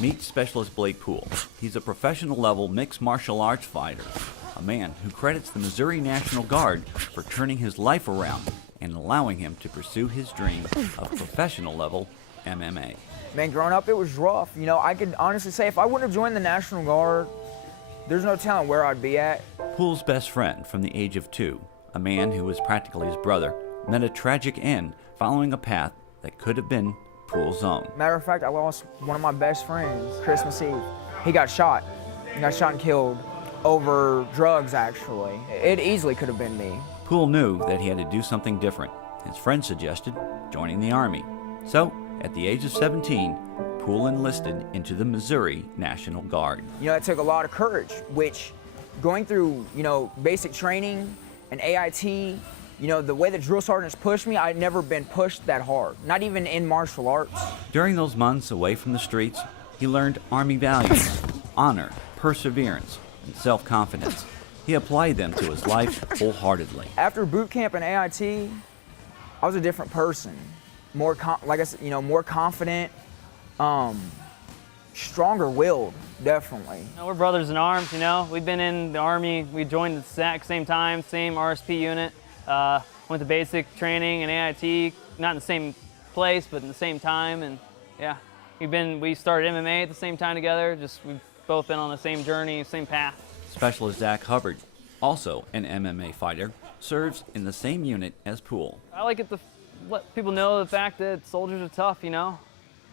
Meet Specialist Blake Poole. He's a professional level mixed martial arts fighter, a man who credits the Missouri National Guard for turning his life around and allowing him to pursue his dream of professional level MMA. Man, growing up, it was rough. You know, I could honestly say if I wouldn't have joined the National Guard, there's no telling where I'd be at. Poole's best friend from the age of 2, a man who was practically his brother, met a tragic end following a path that could have been Poole's own. Matter of fact, I lost one of my best friends, Christmas Eve. He got shot. He got shot and killed over drugs, actually. It easily could have been me. Poole knew that he had to do something different. His friend suggested joining the Army. So, at the age of 17, Poole enlisted into the Missouri National Guard. You know, it took a lot of courage, which going through, you know, basic training and AIT, you know, the way the drill sergeants pushed me, I'd never been pushed that hard, not even in martial arts. During those months away from the streets, he learned Army values, honor, perseverance, and self-confidence. He applied them to his life wholeheartedly. After boot camp and AIT, I was a different person. More, like I said, you know, more confident, stronger-willed, definitely. You know, we're brothers in arms, you know. We've been in the Army. We joined at the exact same time, same RSP unit. Went to basic training and AIT, not in the same place, but in the same time. And yeah, we started MMA at the same time together. We've both been on the same journey, same path. Specialist Zach Hubbard, also an MMA fighter, serves in the same unit as Poole. I like it to let people know the fact that soldiers are tough, you know.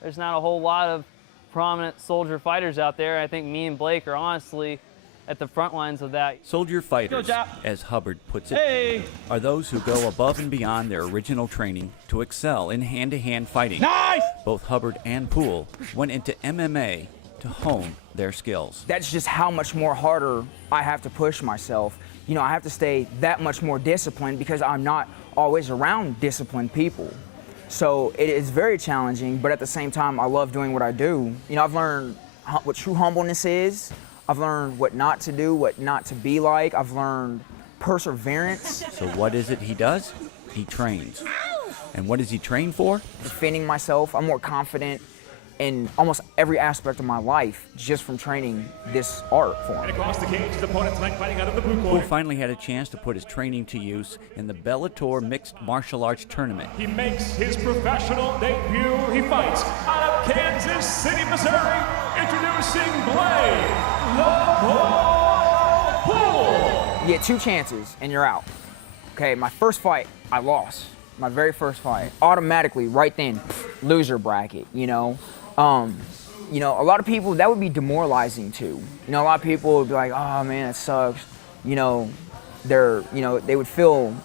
There's not a whole lot of prominent soldier fighters out there. I think me and Blake are honestly at the front lines of that. Soldier fighters, as Hubbard puts it, are those who go above and beyond their original training to excel in hand-to-hand fighting. Nice! Both Hubbard and Poole went into MMA to hone their skills. That's just how much more harder I have to push myself. You know, I have to stay that much more disciplined because I'm not always around disciplined people. So it is very challenging, but at the same time, I love doing what I do. You know, I've learned what true humbleness is. I've learned what not to do, what not to be like. I've learned perseverance. So what is it he does? He trains. And what does he train for? Defending myself. I'm more confident in almost every aspect of my life just from training this art form. And across the cage, his opponent tonight fighting out of the blue corner. Poole finally had a chance to put his training to use in the Bellator Mixed Martial Arts Tournament. He makes his professional debut. He fights out of Kansas City, Missouri. Introducing Blake Poole. You get 2 chances and you're out. Okay, my first fight, I lost. My very first fight. Automatically, right then, loser bracket, you know. You know, a lot of people, that would be demoralizing too. You know, a lot of people would be like, oh man, it sucks. You know, they would feel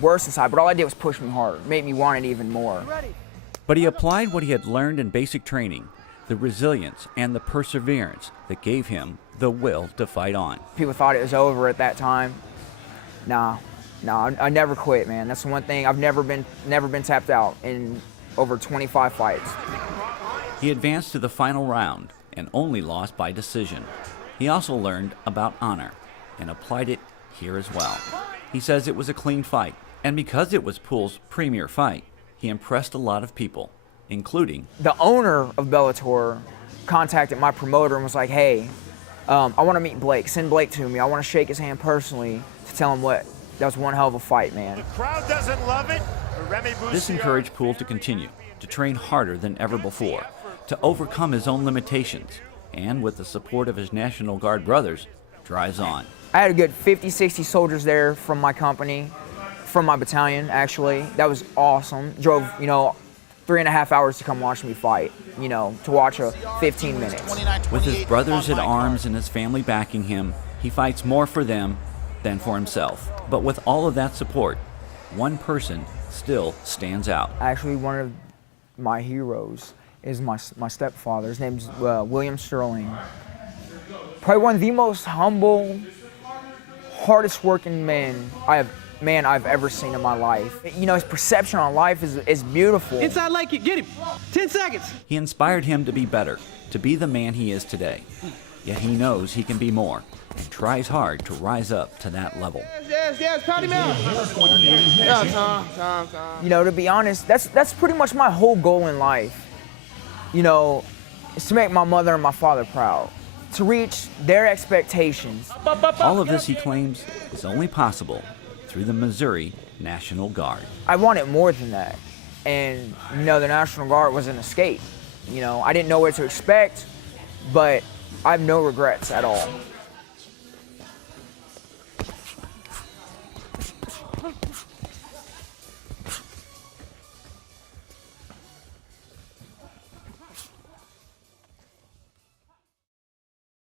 worse inside, but all I did was push me harder, made me want it even more. But he applied what he had learned in basic training, the resilience and the perseverance that gave him the will to fight on. People thought it was over at that time. Nah, I never quit, man. That's the one thing. I've never been tapped out in over 25 fights. He advanced to the final round and only lost by decision. He also learned about honor and applied it here as well. He says it was a clean fight, and because it was Poole's premier fight, he impressed a lot of people, including the owner of Bellator contacted my promoter and was like, hey, I want to meet Blake. Send Blake to me. I want to shake his hand personally to tell him that was one hell of a fight, man. The crowd doesn't love it. This encouraged Poole to continue, to train harder than ever before, to overcome his own limitations, and with the support of his National Guard brothers, drives on. I had a good 50, 60 soldiers there from my company, from my battalion, actually. That was awesome. Drove, 3.5 hours to come watch me fight, to watch a 15 minutes. With his brothers at arms and his family backing him, he fights more for them than for himself. But with all of that support, one person still stands out. Actually, one of my heroes is my stepfather. His name's William Sterling. Probably one of the most humble, hardest working man I've ever seen in my life. His perception on life is beautiful. Inside like it, get him. 10 seconds. He inspired him to be better, to be the man he is today. Yet he knows he can be more and tries hard to rise up to that level. Yes, pound him out. To be honest, that's pretty much my whole goal in life. is to make my mother and my father proud, to reach their expectations. All of this, he claims, is only possible through the Missouri National Guard. I wanted more than that. And, you know, the National Guard was an escape. You know, I didn't know what to expect, but I have no regrets at all.